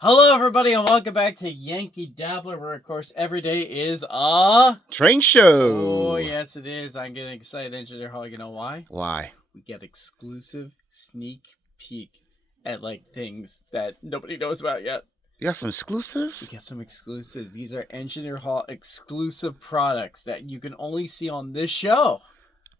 Hello, everybody, and welcome back to Yankee Dabbler, where, of course, every day is a train show. Oh, yes, it is. I'm getting excited, Engineer Hall. You know why? Why? We get exclusive sneak peek at, things that nobody knows about yet. You got some exclusives? We get some exclusives. These are Engineer Hall exclusive products that you can only see on this show.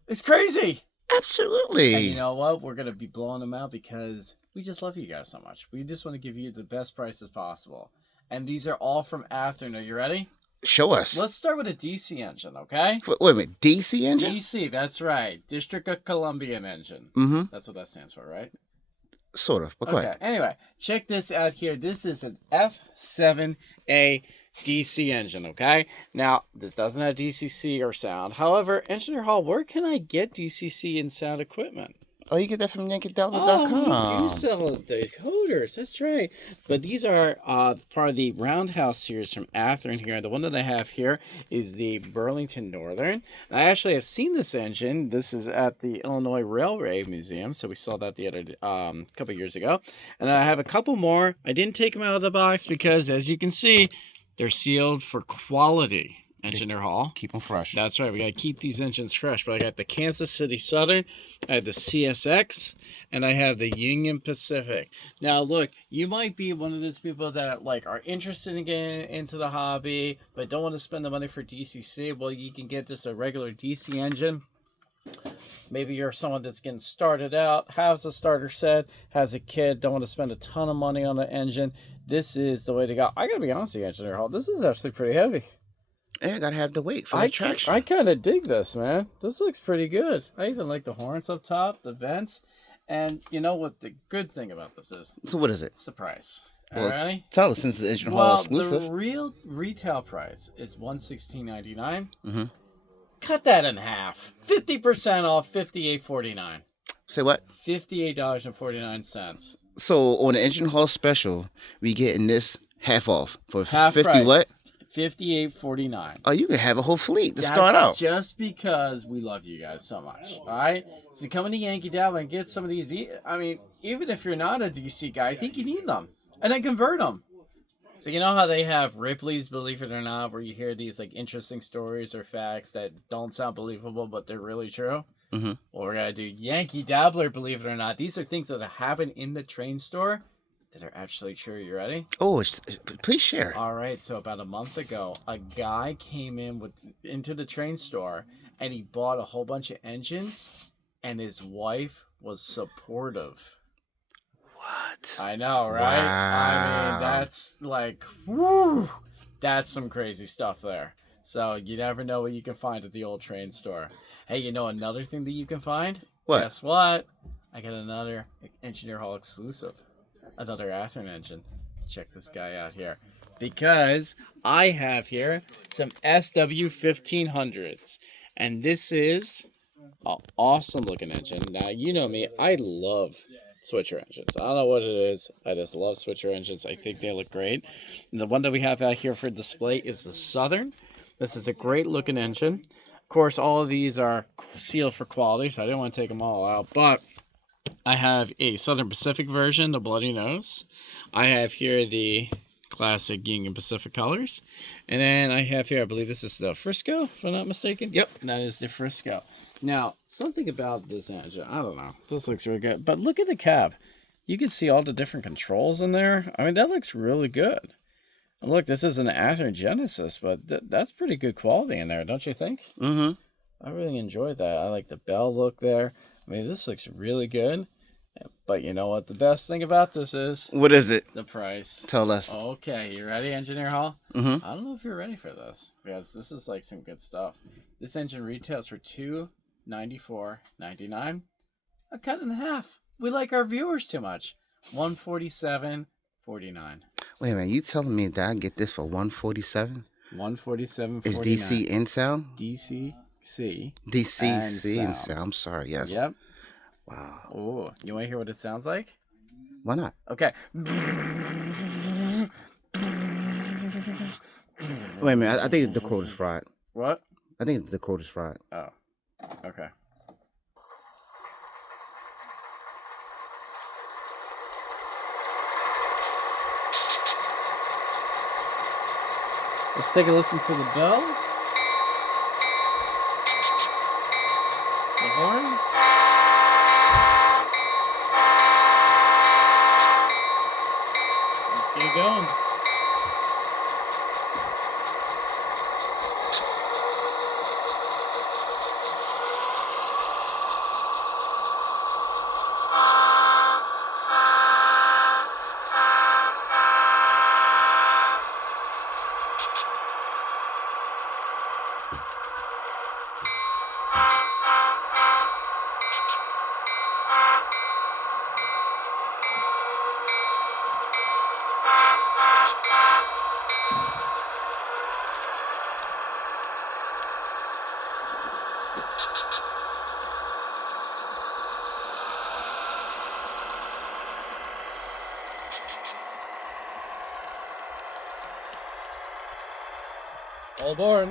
It's crazy. Absolutely. And you know what? We're going to be blowing them out because we just love you guys so much. We just want to give you the best prices possible. And these are all from Athearn. Are you ready? Show us. Let's start with a DC engine, okay? Wait a minute. DC engine? DC, that's right. District of Columbia engine. Mm-hmm. That's what that stands for, right? Sort of, but go ahead. Anyway, check this out here. This is an F7A DC engine, okay? Now, this doesn't have DCC or sound. However, Engineer Hall, where can I get DCC and sound equipment? Oh, you get that from yankeedabbler.com. Oh, we do sell decoders. That's right. But these are part of the Roundhouse series from Athearn here. The one that I have here is the Burlington Northern. I actually have seen this engine. This is at the Illinois Railway Museum. So we saw that the other couple years ago. And I have a couple more. I didn't take them out of the box because, as you can see, they're sealed for quality. Engineer Hall. Keep them fresh. That's right. We got to keep these engines fresh. But I got the Kansas City Southern, I have the CSX, and I have the Union Pacific. Now, look, you might be one of those people that are interested in getting into the hobby, but don't want to spend the money for DCC. Well, you can get just a regular DC engine. Maybe you're someone that's getting started out, has a starter set, has a kid, don't want to spend a ton of money on the engine. This is the way to go. I got to be honest with you, Engineer Hall. This is actually pretty heavy. Yeah, I gotta have the weight for the traction. I kind of dig this, man. This looks pretty good. I even like the horns up top, the vents, and you know what the good thing about this is? So what is it? It's the price. Well, Alrighty. tell us, since it's Engineer Hall exclusive. The real retail price is $116.99. Mm-hmm. Cut that in half. 50% off. $58.49. Say what? $58.49. So on the Engineer Hall special, we getting this half off for Half 50 price. what? $58.49. Oh, you can have a whole fleet to start out. Just because we love you guys so much. All right? So come into Yankee Dabbler and get some of these. I mean, even if you're not a DC guy, I think you need them. And then convert them. So you know how they have Ripley's, believe it or not, where you hear these interesting stories or facts that don't sound believable, but they're really true? Mm-hmm. Well, we're going to do Yankee Dabbler, believe it or not. These are things that happen in the train store that are actually true. You ready? Oh, please share. All right. So about a month ago, a guy came into the train store and he bought a whole bunch of engines, and his wife was supportive. What? I know, right? Wow. I mean, that's woo! That's some crazy stuff there. So you never know what you can find at the old train store. Hey, you know another thing that you can find? What? Guess what? I got another Engineer Hall exclusive. Another Athearn engine. Check this guy out here. Because I have here some SW1500s. And this is an awesome looking engine. Now, you know me. I love switcher engines. I don't know what it is. I just love switcher engines. I think they look great. And the one that we have out here for display is the Southern. This is a great looking engine. Of course, all of these are sealed for quality, so I didn't want to take them all out. But I have a Southern Pacific version, the Bloody Nose. I have here the classic Union Pacific colors. And then I have here, I believe this is the Frisco, if I'm not mistaken. Yep, that is the Frisco. Now, something about this engine, I don't know. This looks really good. But look at the cab. You can see all the different controls in there. I mean, that looks really good. And look, this is an Athearn Genesis, but that's pretty good quality in there, don't you think? Mm-hmm. I really enjoyed that. I like the bell look there. I mean, this looks really good. But you know what the best thing about this is? What is it? The price. Tell us. Okay, you ready, Engineer Hall? Mm-hmm. I don't know if you're ready for this, because this is some good stuff. This engine retails for $294.99. A cut in half. We like our viewers too much. $147.49. Wait a minute, you telling me that I can get this for $147? $147.49. Is DC in sound? DCC. DCC and sound. I'm sorry, yes. Yep. Wow. Oh, you want to hear what it sounds like? Why not? Okay. Wait a minute, I think the Dakota's fried. What? I think the Dakota's fried. Oh, okay. Let's take a listen to the bell. The horn. Let's get it going. All aboard.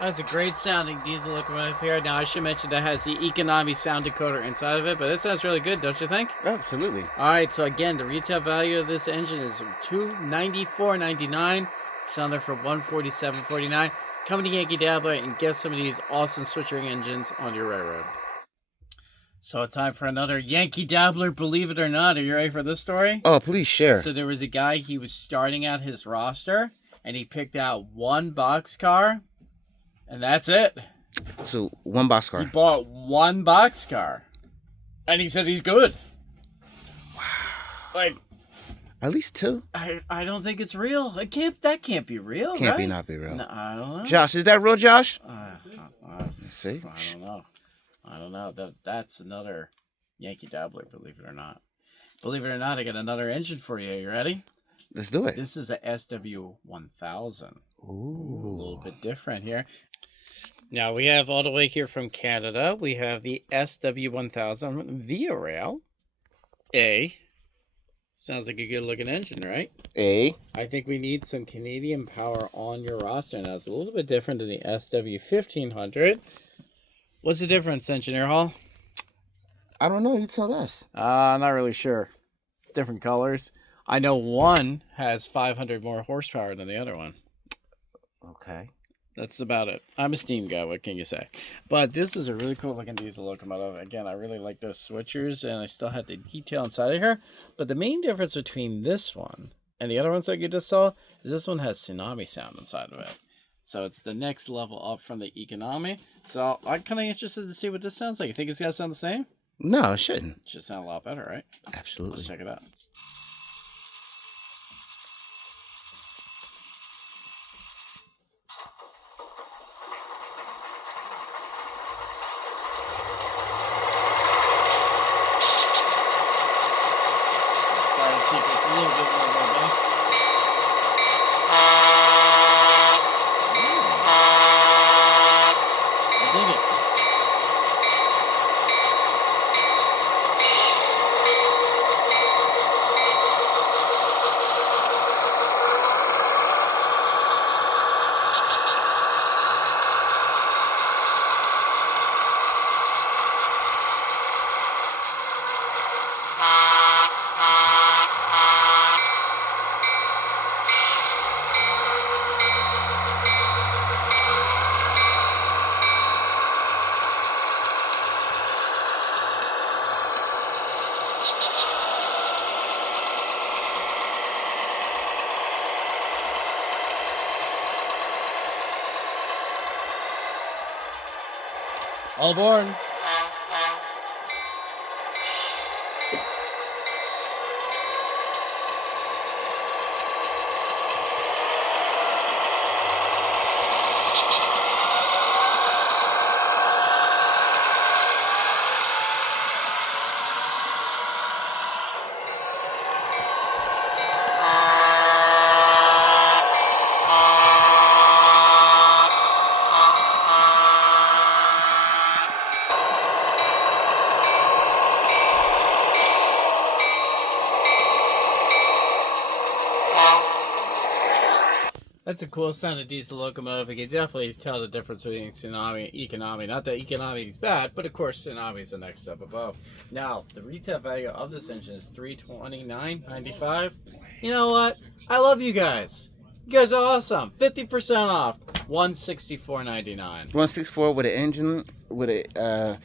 That's a great sounding diesel locomotive here. Now, I should mention that has the economy sound decoder inside of it, but it sounds really good, don't you think? Absolutely. All right, so again, the retail value of this engine is $294.99. Selling it for $147.49. Come to Yankee Dabbler and get some of these awesome switching engines on your railroad. So, time for another Yankee Dabbler, believe it or not. Are you ready for this story? Oh, please share. So, there was a guy, he was starting out his roster, and he picked out one boxcar. And that's it. So, one boxcar. He bought one boxcar. And he said he's good. Wow. Like, at least two. I don't think it's real. That can't be real, Can't right? not be real. No, I don't know. Josh, is that real, Josh? See? I don't know. That's another Yankee Dabbler, believe it or not. Believe it or not, I got another engine for you. You ready? Let's do it. This is a SW1000. Ooh. A little bit different here. Now, we have all the way here from Canada, we have the SW1000 Via Rail A. Sounds like a good looking engine, right? A. I think we need some Canadian power on your roster. Now, it's a little bit different than the SW1500. What's the difference, Engineer Hall? I don't know. You tell us. I'm not really sure. Different colors. I know one has 500 more horsepower than the other one. Okay. That's about it. I'm a steam guy. What can you say? But this is a really cool looking diesel locomotive. Again, I really like those switchers, and I still have the detail inside of here. But the main difference between this one and the other ones that you just saw is this one has tsunami sound inside of it. So it's the next level up from the economy. So I'm kind of interested to see what this sounds like. You think it's going to sound the same? No, it shouldn't. It should sound a lot better, right? Absolutely. Let's check it out. It's a little bit more robust. I dig it. All aboard. That's a cool sounding diesel locomotive. You can definitely tell the difference between Tsunami and Economy. Not that Economy is bad, but of course Tsunami is the next step above. Now, the retail value of this engine is $329.95. You know what? I love you guys. You guys are awesome. 50% off. $164.99. 164 with an engine with a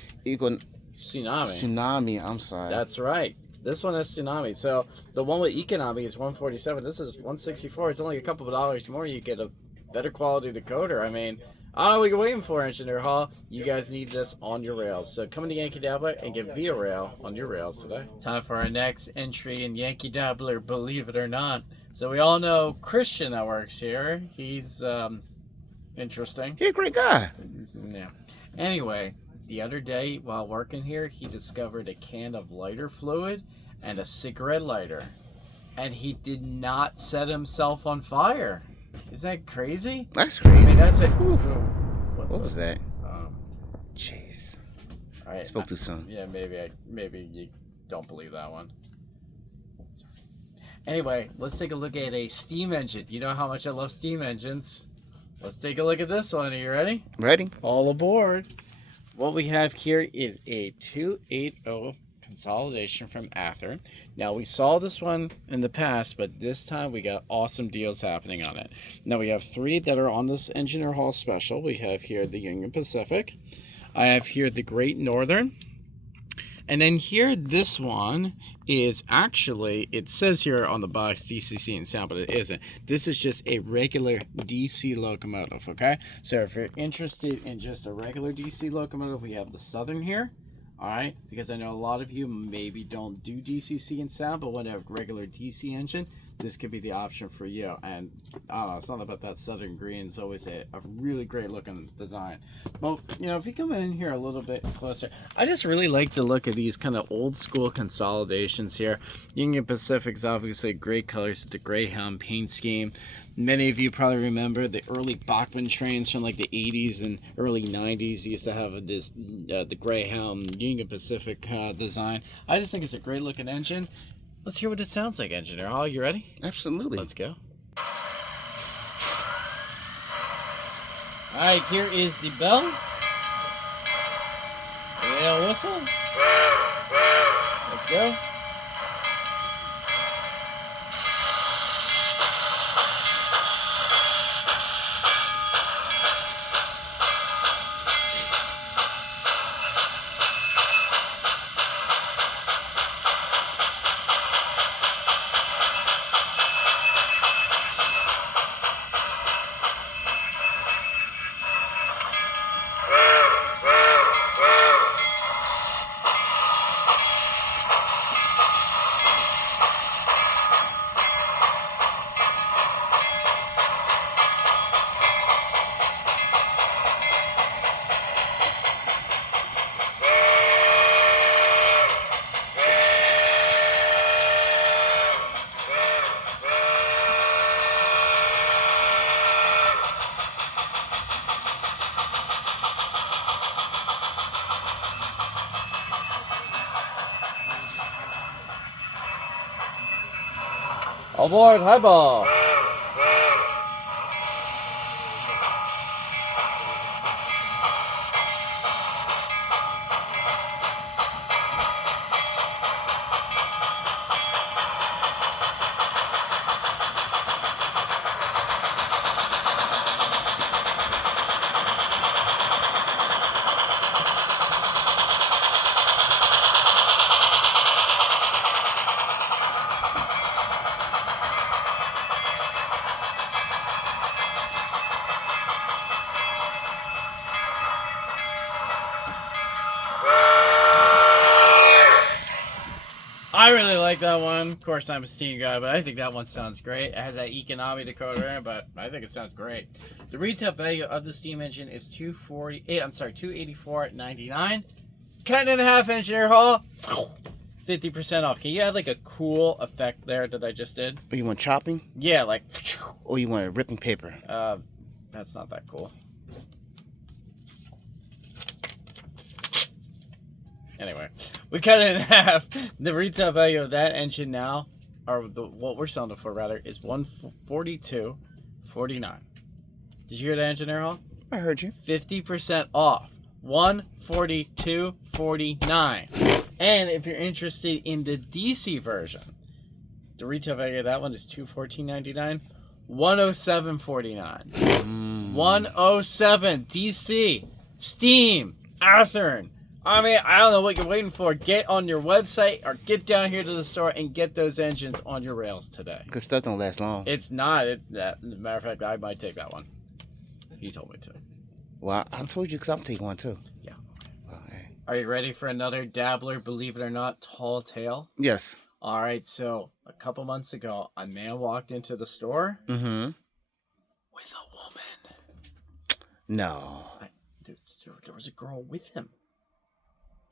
Tsunami. I'm sorry. That's right. This one has Tsunami. So the one with Economy is 147. This is 164. It's only a couple of dollars more. You get a better quality decoder. I mean, I don't know what you're waiting for, Engineer Hall. You guys need this on your rails. So come to Yankee Dabbler and get Via Rail on your rails today. Time for our next entry in Yankee Dabbler, believe it or not. So we all know Christian that works here. He's interesting. He's a great guy. Yeah. Anyway, the other day while working here, he discovered a can of lighter fluid and a cigarette lighter. And he did not set himself on fire. Is that crazy? That's crazy. I mean, that's it. What was that? Jeez. All right. Spoke too soon. Yeah, maybe you don't believe that one. Anyway, let's take a look at a steam engine. You know how much I love steam engines. Let's take a look at this one. Are you ready? Ready? All aboard. What we have here is a 280 consolidation from Athearn. Now, we saw this one in the past, but this time we got awesome deals happening on it. Now, we have 3 that are on this Engineer Hall special. We have here the Union Pacific. I have here the Great Northern. And then here, this one is actually, it says here on the box DCC and sound, but it isn't. This is just a regular DC locomotive, okay? So if you're interested in just a regular DC locomotive, we have the Southern here, all right? Because I know a lot of you maybe don't do DCC and sound, but want to have a regular DC engine, this could be the option for you. And I don't know, something about that Southern green is always a really great looking design. Well, you know, if you come in here a little bit closer, I just really like the look of these kind of old school consolidations here. Union Pacific's obviously great colors with the Greyhound paint scheme. Many of you probably remember the early Bachmann trains from like the 80s and early 90s used to have this the Greyhound Union Pacific design. I just think it's a great looking engine. Let's hear what it sounds like, Engineer Hall. You ready? Absolutely. Let's go. All right, here is the bell. Yeah, whistle. Let's go. Aboard, highball. I really like that one. Of course, I'm a steam guy, but I think that one sounds great. It has that economy decoder in it, but I think it sounds great. The retail value of the steam engine is $284.99. Cut it in half, Engineer Hall. 50% off. Can you add like a cool effect there that I just did? Or you want chopping? Yeah, like. Or you want ripping paper? That's not that cool. Anyway, we cut it in half. The retail value of that engine now, or what we're selling it for rather, is $142. $142.49. Did you hear that, Engineer Hall? I heard you. 50% off. $142.49. And if you're interested in the DC version, the retail value of that one is $214.99. $107.49. $107 DC. Steam. Athearn. I mean, I don't know what you're waiting for. Get on your website or get down here to the store and get those engines on your rails today. Because stuff don't last long. It's not. As a matter of fact, I might take that one. He told me to. Well, I told you because I'm taking one too. Yeah. Well, hey. Are you ready for another Dabbler, believe it or not, tall tale? Yes. All right, so a couple months ago, a man walked into the store with a woman. No. There was a girl with him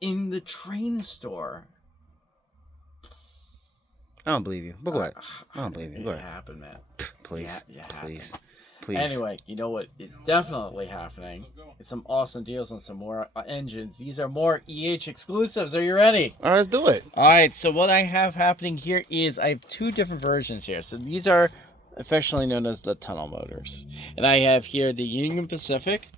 in the train store. I don't believe you. But go ahead. I don't believe you. Go It ahead. happened, man. Please. Yeah, Please. Please. Anyway, you know what is definitely happening? It's some awesome deals on some more engines. These are more EH exclusives. Are you ready? All right, let's do it. All right, so what I have happening here is I have two different versions here. So these are affectionately known as the tunnel motors. And I have here the Union Pacific,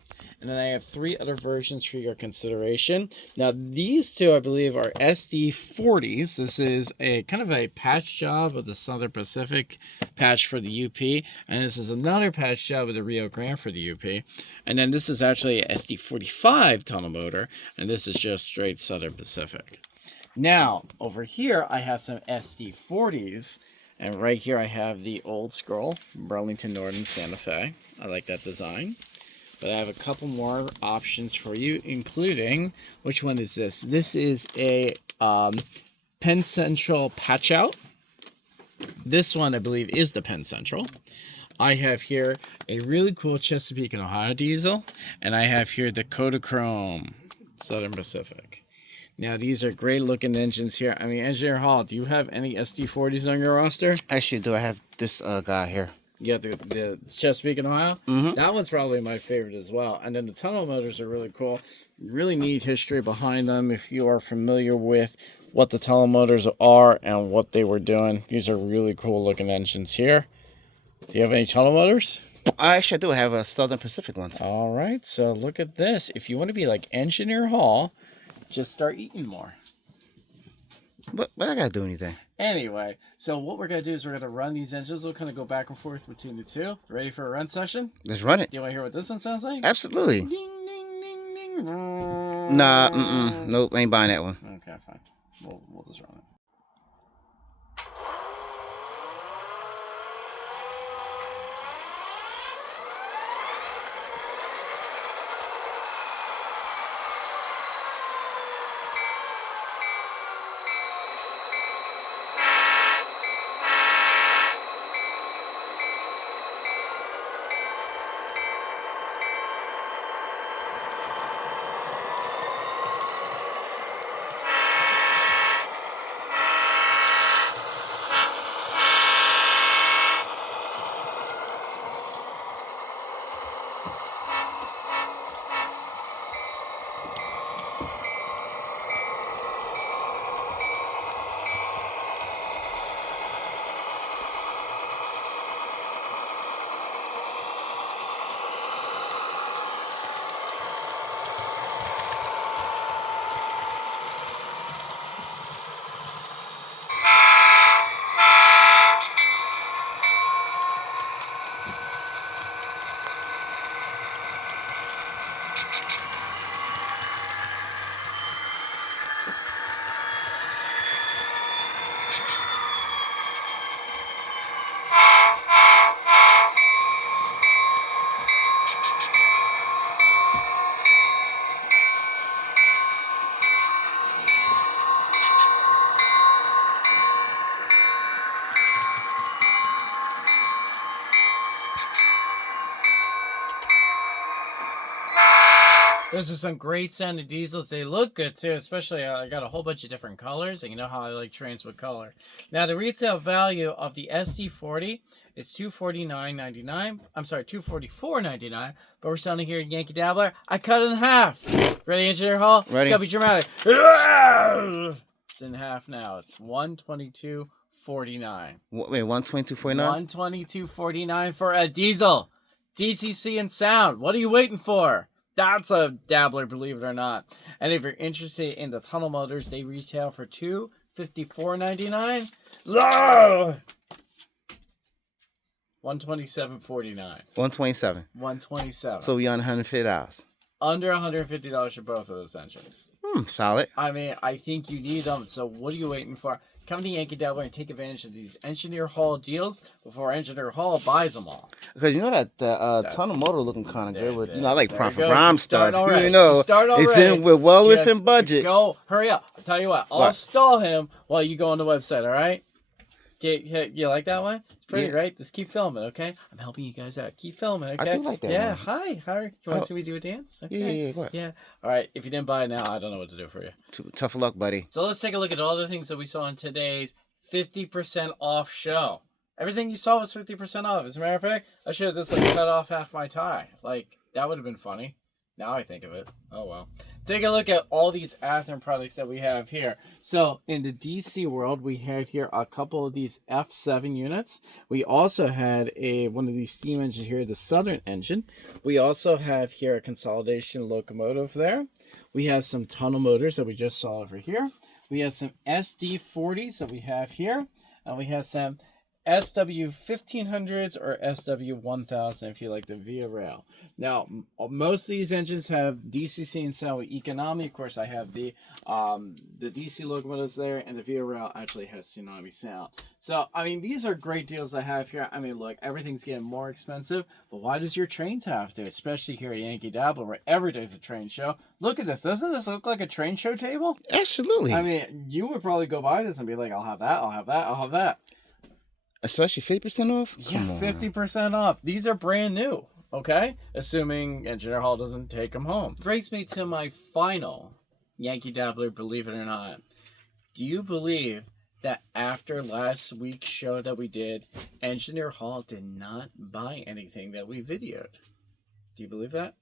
and then I have three other versions for your consideration. Now, these two, I believe, are SD40s. This is a kind of a patch job of the Southern Pacific patch for the UP. And this is another patch job of the Rio Grande for the UP. And then this is actually a SD45 tunnel motor. And this is just straight Southern Pacific. Now, over here, I have some SD40s. And right here, I have the old scroll, Burlington Northern Santa Fe. I like that design. But I have a couple more options for you, including, which one is this? This is a Penn Central patch out. This one, I believe, is the Penn Central. I have here a really cool Chesapeake and Ohio diesel. And I have here the Kodachrome Southern Pacific. Now, these are great looking engines here. I mean, Engineer Hall, do you have any SD40s on your roster? Actually, do I have this guy here? You got the Chesapeake in Ohio? Mm-hmm. That one's probably my favorite as well. And then the tunnel motors are really cool. Really neat history behind them if you are familiar with what the tunnel motors are and what they were doing. These are really cool looking engines here. Do you have any tunnel motors? Actually, I do. I have a Southern Pacific ones. All right, so look at this. If you want to be like Engineer Hall, just start eating more. But I gotta do anything. Anyway, so what we're going to do is we're going to run these engines. We'll kind of go back and forth between the two. Ready for a run session? Let's run it. Do you want to hear what this one sounds like? Absolutely. Ding, ding, ding, ding. Nah, nope, ain't buying that one. Okay, fine. We'll just run it. Those are some great sounding diesels. They look good too, especially I got a whole bunch of different colors, and you know how I like trains with color. Now the retail value of the SD40 is $249.99. I'm sorry, $244.99. But we're selling here at Yankee Dabbler. I cut it in half. Ready, Engineer Hall? Ready. It's gotta be dramatic. It's in half now. It's $122.49. $122.49. Wait, 122.49? $122.49 for a diesel. DCC and sound. What are you waiting for? That's a Dabbler, believe it or not. And if you're interested in the tunnel motors, they retail for $254.99. Low! $127.49. 127. $127. So we on $150. Under $150 for both of those engines. Solid. I mean, I think you need them. So what are you waiting for? Come to Yankee Dabbler and take advantage of these Engineer Hall deals before Engineer Hall buys them all. Because you know that tunnel motor looking kind of good with, I like There Prophet you go. Rhyme You start stuff. already. You know, You start it's already. within Just budget. Go, hurry up. I'll tell you what. I'll stall him while you go on the website, all right? You like that one? It's pretty, right? Just keep filming, okay? I'm helping you guys out. Keep filming, okay? I do like that Yeah, one. Hi. You want to see me do a dance? Okay. Yeah, go ahead. Yeah. All right. If you didn't buy it now, I don't know what to do for you. Tough luck, buddy. So let's take a look at all the things that we saw in today's 50% off show. Everything you saw was 50% off. As a matter of fact, I should have just cut off half my tie. That would have been funny. Now I think of it. Oh well. Take a look at all these Athearn products that we have here. So in the DC world, we had here a couple of these F7 units. We also had one of these steam engines here, the Southern engine. We also have here a consolidation locomotive there. We have some tunnel motors that we just saw over here. We have some SD40s that we have here. And we have some SW1500s or SW1000 if you like the Via Rail. Now, most of these engines have DCC and sound with economy. Of course, I have the DC locomotives there, and the Via Rail actually has tsunami sound. So, I mean, these are great deals I have here. I mean, look, everything's getting more expensive, but why does your trains have to? Especially here at Yankee Dabbler, where every day's a train show. Look at this. Doesn't this look like a train show table? Absolutely. I mean, you would probably go buy this and be like, I'll have that, I'll have that, I'll have that. Especially 50% off? Yeah, 50% off. These are brand new, okay? Assuming Engineer Hall doesn't take them home. Brings me to my final Yankee Dabbler, believe it or not. Do you believe that after last week's show that we did, Engineer Hall did not buy anything that we videoed? Do you believe that?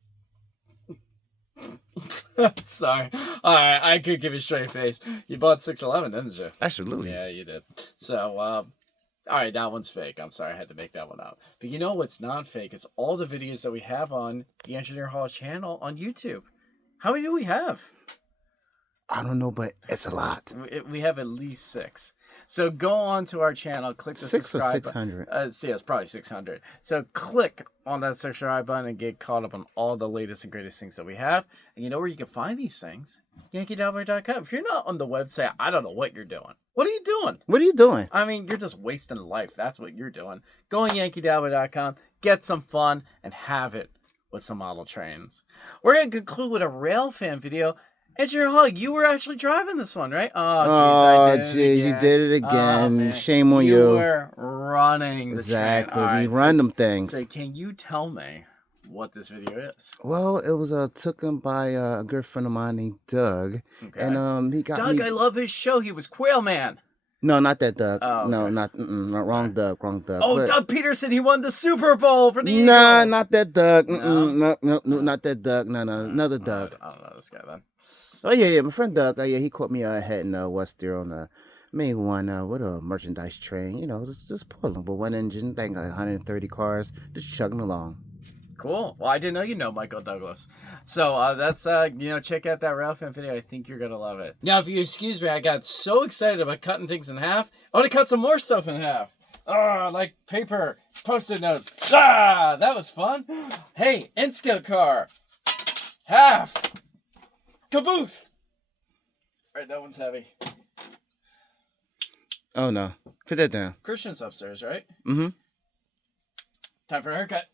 Sorry. All right, I could give you a straight face. You bought 611, didn't you? Absolutely. Yeah, you did. So, all right, that one's fake. I'm sorry, I had to make that one up. But you know what's not fake is all the videos that we have on the Engineer Hall channel on YouTube. How many do we have? I don't know, but it's a lot. We have at least 6. So go on to our channel, click the 6 or subscribe 600. yeah, it's probably 600. So click on that subscribe button and get caught up on all the latest and greatest things that we have. And you know where you can find these things? YankeeDabbler.com. If you're not on the website, I don't know what you're doing. What are you doing? What are you doing? I mean, you're just wasting life. That's what you're doing. Go on YankeeDabbler.com, get some fun, and have it with some model trains. We're going to conclude with a rail fan video. Engineer Hall, you were actually driving this one, right? Oh, jeez, you did it again. Shame on you. You were running the train. Exactly. We run them things. So can you tell me what this video is? Well, it was taken by a good friend of mine named Doug. Okay. And he got Doug, me... I love his show. He was Quail Man. No, not that Doug. Oh, okay. No, not wrong Doug. Wrong Doug. Oh, Doug Peterson. He won the Super Bowl for the Eagles. Nah, not that Doug. No? No, not that Doug. No, another Doug. I don't know this guy then. Oh yeah, my friend Doug. Yeah, he caught me heading west there on the main one with a merchandise train. You know, just pulling, but one engine, I think like 130 cars, just chugging along. Cool. Well, I didn't know you know Michael Douglas. So that's check out that Railfan video. I think you're gonna love it. Now, if you excuse me, I got so excited about cutting things in half. I want to cut some more stuff in half. Like paper, Post-it notes. That was fun. Hey, Inskill car. Half. Caboose! Alright, that one's heavy. Oh no. Put that down. Christian's upstairs, right? Mm-hmm. Time for a haircut.